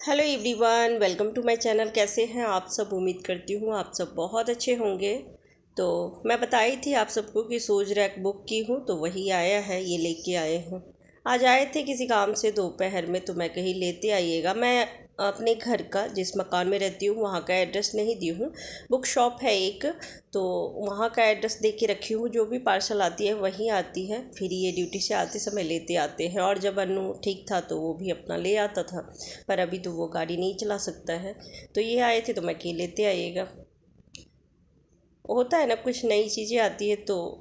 Hello everyone, welcome to my channel. कैसे हैं आप सब? उम्मीद करती हूँ आप सब बहुत अच्छे होंगे। तो मैं बताई थी आप सबको कि सूज रैक बुक की हूँ, तो वही आया है, ये लेके आए हूँ। आज आए थे किसी काम से दोपहर में, तो मैं कहीं लेते आइएगा। मैं अपने घर का, जिस मकान में रहती हूँ, वहाँ का एड्रेस नहीं दी हूँ। बुक शॉप है एक, तो वहाँ का एड्रेस दे के रखी हूँ। जो भी पार्सल आती है वहीं आती है, फिर ये ड्यूटी से आते समय लेते आते हैं। और जब अन्नू ठीक था तो वो भी अपना ले आता था, पर अभी तो वो गाड़ी नहीं चला सकता है। तो ये आए थे तो मैं कि लेते आइएगा। होता है ना, कुछ नई चीज़ें आती है तो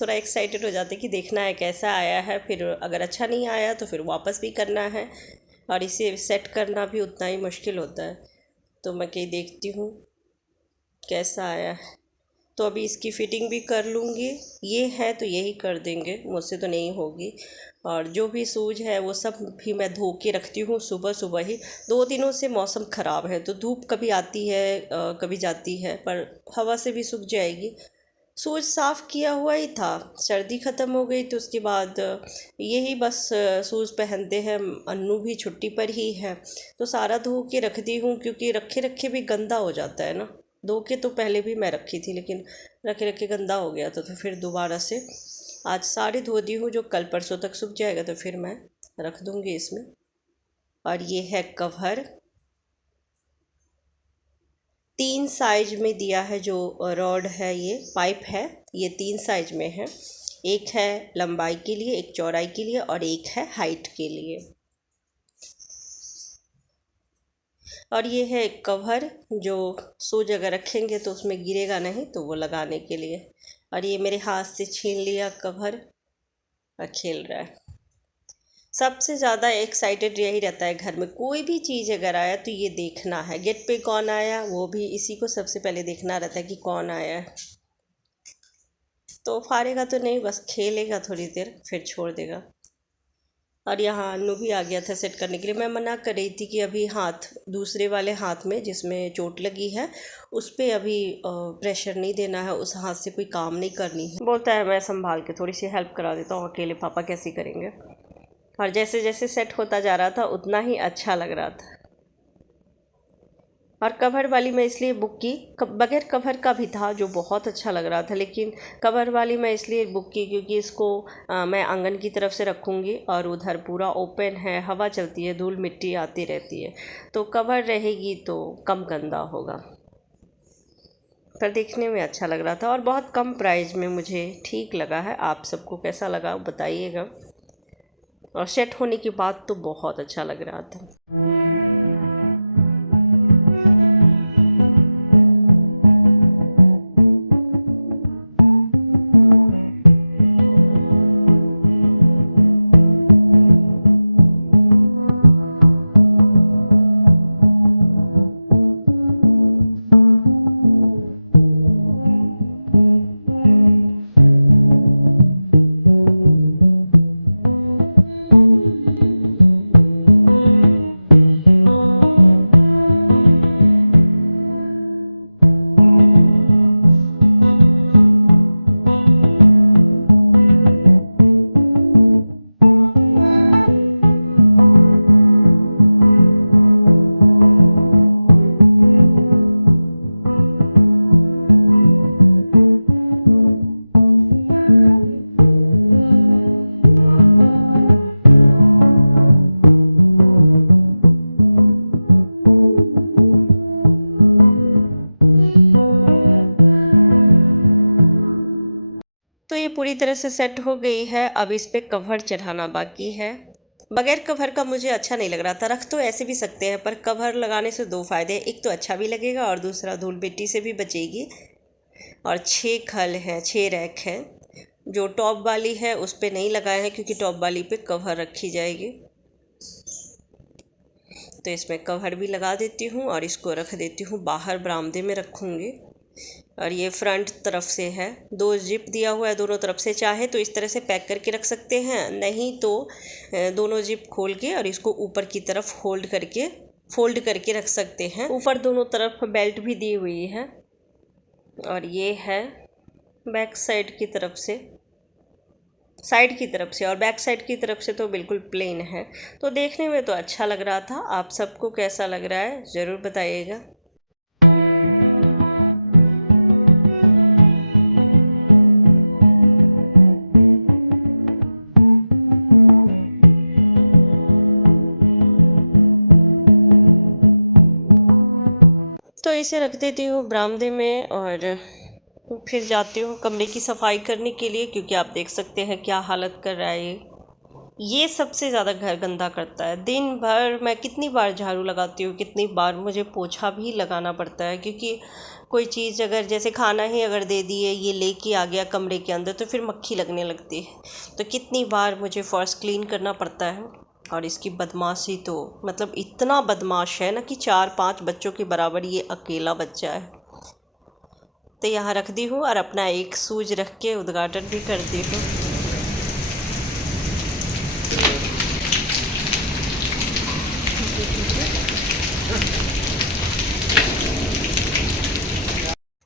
थोड़ा एक्साइटेड हो जाते कि देखना है कैसा आया है, फिर अगर अच्छा नहीं आया तो फिर वापस भी करना है, और इसे सेट करना भी उतना ही मुश्किल होता है। तो मैं कहीं देखती हूँ कैसा आया है। तो अभी इसकी फ़िटिंग भी कर लूँगी। ये है तो यही कर देंगे, मुझसे तो नहीं होगी। और जो भी सूज है वो सब भी मैं धो के रखती हूँ सुबह सुबह ही। 2 दिनों से मौसम ख़राब है, तो धूप कभी आती है कभी जाती है, पर हवा से भी सूख जाएगी। सूज साफ़ किया हुआ ही था, सर्दी ख़त्म हो गई तो उसके बाद यही बस सूज पहनते हैं। अन्नू भी छुट्टी पर ही है, तो सारा धो के रख दी हूँ, क्योंकि रखे रखे भी गंदा हो जाता है ना। धो के तो पहले भी मैं रखी थी, लेकिन रखे रखे गंदा हो गया था, तो फिर दोबारा से आज सारी धो दी हूँ। जो कल परसों तक सूख जाएगा तो फिर मैं रख दूँगी इसमें। और ये है कवर, 3 साइज में दिया है। जो रॉड है, ये पाइप है, ये 3 साइज में है। एक है लंबाई के लिए, एक चौड़ाई के लिए, और एक है हाइट के लिए। और ये है एक कवर, जो सूज अगर रखेंगे तो उसमें गिरेगा नहीं, तो वो लगाने के लिए। और ये मेरे हाथ से छीन लिया कवर और खेल रहा है। सबसे ज़्यादा एक्साइटेड यही रहता है घर में, कोई भी चीज़ अगर आया तो ये देखना है। गेट पे कौन आया, वो भी इसी को सबसे पहले देखना रहता है कि कौन आया है। तो फाड़ेगा तो नहीं, बस खेलेगा थोड़ी देर फिर छोड़ देगा। और यहाँ अन्नू भी आ गया था सेट करने के लिए। मैं मना कर रही थी कि अभी हाथ, दूसरे वाले हाथ में जिसमें चोट लगी है, उस पर अभी प्रेशर नहीं देना है, उस हाथ से कोई काम नहीं करनी है। बोलता है मैं संभाल के थोड़ी सी हेल्प करा देता हूँ, अकेले पापा कैसे करेंगे। और जैसे जैसे सेट होता जा रहा था उतना ही अच्छा लग रहा था। और कवर वाली मैं इसलिए बुक की, बगैर कवर का भी था जो बहुत अच्छा लग रहा था, लेकिन कवर वाली मैं इसलिए बुक की क्योंकि इसको मैं आंगन की तरफ से रखूँगी, और उधर पूरा ओपन है, हवा चलती है, धूल मिट्टी आती रहती है, तो कवर रहेगी तो कम गंदा होगा। पर देखने में अच्छा लग रहा था, और बहुत कम प्राइस में मुझे ठीक लगा है। आप सबको कैसा लगा बताइएगा। और सेट होने के बाद तो बहुत अच्छा लग रहा था। तो ये पूरी तरह से सेट हो गई है, अब इस पे कवर चढ़ाना बाकी है। बगैर कवर का मुझे अच्छा नहीं लग रहा था। रख तो ऐसे भी सकते हैं, पर कवर लगाने से दो फायदे, एक तो अच्छा भी लगेगा और दूसरा धूल मिट्टी से भी बचेगी। और 6 खल हैं, 6 रैक हैं। जो टॉप वाली है उस पे नहीं लगाए हैं, क्योंकि टॉप वाली पे कवर रखी जाएगी। तो इसमें कवर भी लगा देती हूँ और इसको रख देती हूँ बाहर, बरामदे में रखूँगी। और ये फ्रंट तरफ से है, 2 जिप दिया हुआ है दोनों तरफ से। चाहे तो इस तरह से पैक करके रख सकते हैं, नहीं तो दोनों जिप खोल के और इसको ऊपर की तरफ फोल्ड करके रख सकते हैं। ऊपर दोनों तरफ बेल्ट भी दी हुई है। और ये है बैक साइड की तरफ से। साइड की तरफ से, और बैक साइड की तरफ से तो बिल्कुल प्लेन है। तो देखने में तो अच्छा लग रहा था। आप सबको कैसा लग रहा है ज़रूर बताइएगा। तो इसे रख देती हूँ बरामदे में और फिर जाती हूँ कमरे की सफाई करने के लिए, क्योंकि आप देख सकते हैं क्या हालत कर रहा है ये सबसे ज़्यादा घर गंदा करता है। दिन भर मैं कितनी बार झाड़ू लगाती हूँ, कितनी बार मुझे पोछा भी लगाना पड़ता है, क्योंकि कोई चीज़ अगर जैसे खाना ही अगर दे दिए, ये लेके आ गया कमरे के अंदर, तो फिर मक्खी लगने लगती है। तो कितनी बार मुझे फर्श क्लीन करना पड़ता है। और इसकी बदमाशी तो मतलब इतना बदमाश है ना कि 4-5 बच्चों के बराबर ये अकेला बच्चा है। तो यहाँ रख दी हूँ और अपना एक सूज रख के उद्घाटन भी कर दी हूँ।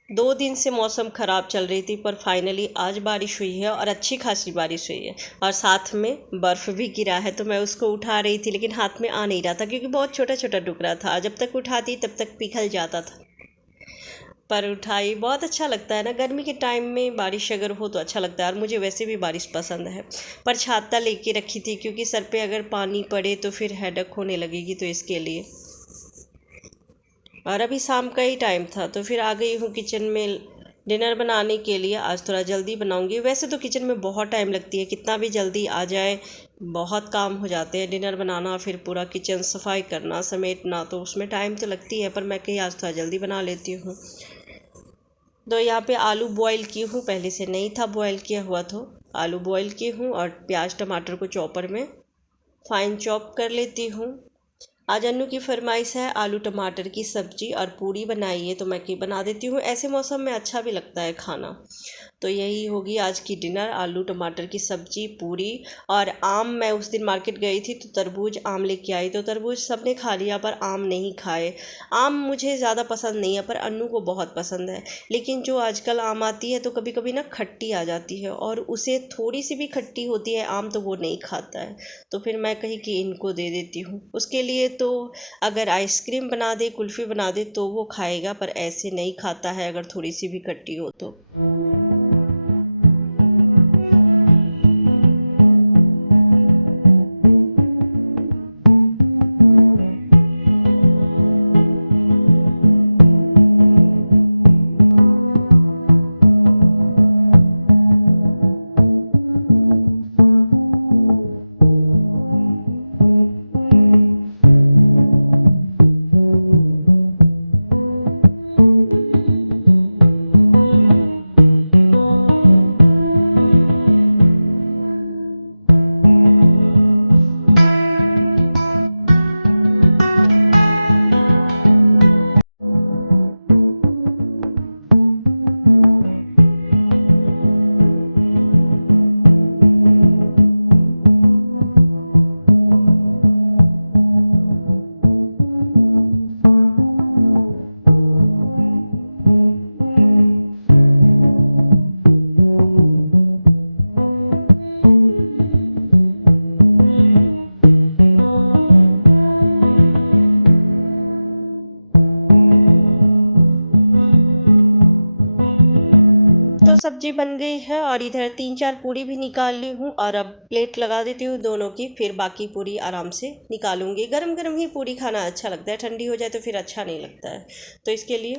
दो दिन से मौसम ख़राब चल रही थी, पर फाइनली आज बारिश हुई है और अच्छी खासी बारिश हुई है, और साथ में बर्फ़ भी गिरा है। तो मैं उसको उठा रही थी, लेकिन हाथ में आ नहीं रहा था क्योंकि बहुत छोटा छोटा टुकड़ा था। जब तक उठाती तब तक पिघल जाता था, पर उठाई। बहुत अच्छा लगता है ना, गर्मी के टाइम में बारिश अगर हो तो अच्छा लगता है, और मुझे वैसे भी बारिश पसंद है। पर छाता लेके रखी थी क्योंकि सर पे अगर पानी पड़े तो फिर हेडेक होने लगेगी, तो इसके लिए। और अभी शाम का ही टाइम था, तो फिर आ गई हूँ किचन में डिनर बनाने के लिए। आज थोड़ा जल्दी बनाऊँगी। वैसे तो किचन में बहुत टाइम लगती है, कितना भी जल्दी आ जाए बहुत काम हो जाते हैं। डिनर बनाना, फिर पूरा किचन सफाई करना, समेटना, तो उसमें टाइम तो लगती है। पर मैं कहीं आज थोड़ा जल्दी बना लेती हूँ। तो यहाँ पे आलू बॉईल की हूँ, पहले से नहीं था बॉईल किया हुआ, तो आलू बॉईल की हूँ और प्याज टमाटर को चॉपर में फाइन चॉप कर लेती हूँ। आज अन्नू की फरमाइश है आलू टमाटर की सब्ज़ी और पूरी बनाइए, तो मैं की बना देती हूँ। ऐसे मौसम में अच्छा भी लगता है खाना। तो यही होगी आज की डिनर, आलू टमाटर की सब्ज़ी, पूरी और आम। मैं उस दिन मार्केट गई थी तो तरबूज आम लेके आई, तो तरबूज सबने खा लिया पर आम नहीं खाए। आम मुझे ज़्यादा पसंद नहीं है, पर अन्नू को बहुत पसंद है। लेकिन जो आजकल आम आती है तो कभी कभी ना खट्टी आ जाती है, और उसे थोड़ी सी भी खट्टी होती है आम तो वो नहीं खाता है। तो फिर मैं कही कि इनको दे देती हूँ। उसके लिए तो अगर आइसक्रीम बना दे, कुल्फ़ी बना दे तो वो खाएगा, पर ऐसे नहीं खाता है अगर थोड़ी सी भी खट्टी हो तो। तो सब्जी बन गई है और इधर 3-4 पूरी भी निकाल ली हूँ, और अब प्लेट लगा देती हूँ दोनों की। फिर बाकी पूरी आराम से निकालूंगी। गरम गरम ही पूरी खाना अच्छा लगता है, ठंडी हो जाए तो फिर अच्छा नहीं लगता है। तो इसके लिए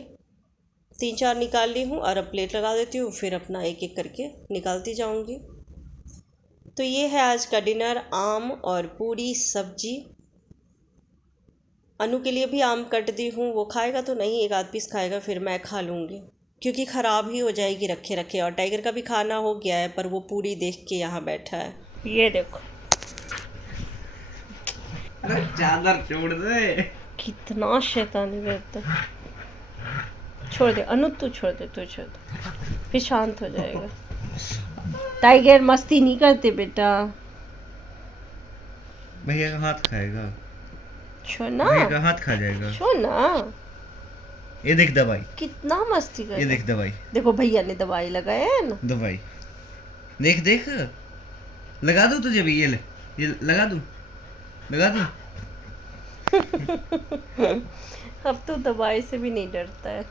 3-4 निकाल ली हूँ और अब प्लेट लगा देती हूँ, फिर अपना एक एक करके निकालती जाऊँगी। तो ये है आज का डिनर, आम और पूरी सब्जी। अनु के लिए भी आम कट दी हूँ, वो खाएगा तो नहीं, एक आध पीस खाएगा, फिर मैं खा लूँगी क्योंकि ख़राब ही हो जाएगी रखे रखे। और टाइगर का भी खाना हो गया है, पर वो पूरी देख के यहाँ बैठा है। ये देखो, अरे चादर छोड़ दे। कितना शैतानी रहता है। छोड़ दे अनु, तू छोड़ दे, तू छोड़ दे, फिर शांत हो जाएगा। टाइगर मस्ती नहीं करते बेटा। भैया का हाथ खाएगा, छोड़ ना, भैया का हाथ खा जाएगा। छोड़ ना। ये देख दवाई, कितना मस्ती कर, ये देख दवाई, देखो भैया ने दवाई लगाया है ना। दवाई देख देख। लगा दूं तुझे भी, ये ले, ये लगा दूं, लगा दूं। अब तो दवाई से भी नहीं डरता है।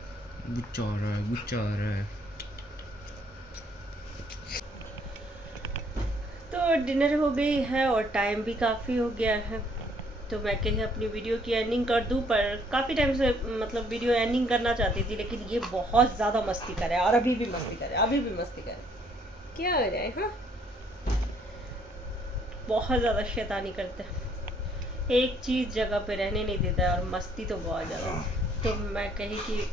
गुच्चा आ रहा है, गुच्चा आ रहा है। तो डिनर हो गई है और टाइम भी काफ़ी हो गया है, तो मैं कहीं अपनी वीडियो की एंडिंग कर दूं, पर काफ़ी टाइम से मतलब वीडियो एंडिंग करना चाहती थी, लेकिन ये बहुत ज़्यादा मस्ती करे और अभी भी मस्ती करे, अभी भी मस्ती करे। क्या हो जाए, हाँ बहुत ज़्यादा शैतानी करते हैं, एक चीज़ जगह पे रहने नहीं देता है और मस्ती तो बहुत ज़्यादा। तो मैं कही कि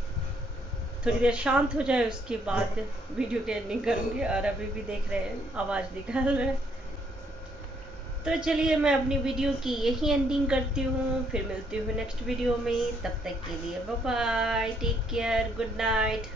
थोड़ी देर शांत हो जाए उसके बाद वीडियो की एंडिंग करूँगी, और अभी भी देख रहे हैं आवाज़ निकाल रहे हैं। तो चलिए मैं अपनी वीडियो की यही एंडिंग करती हूँ, फिर मिलती हूँ नेक्स्ट वीडियो में। तब तक के लिए bye bye, take care, good night.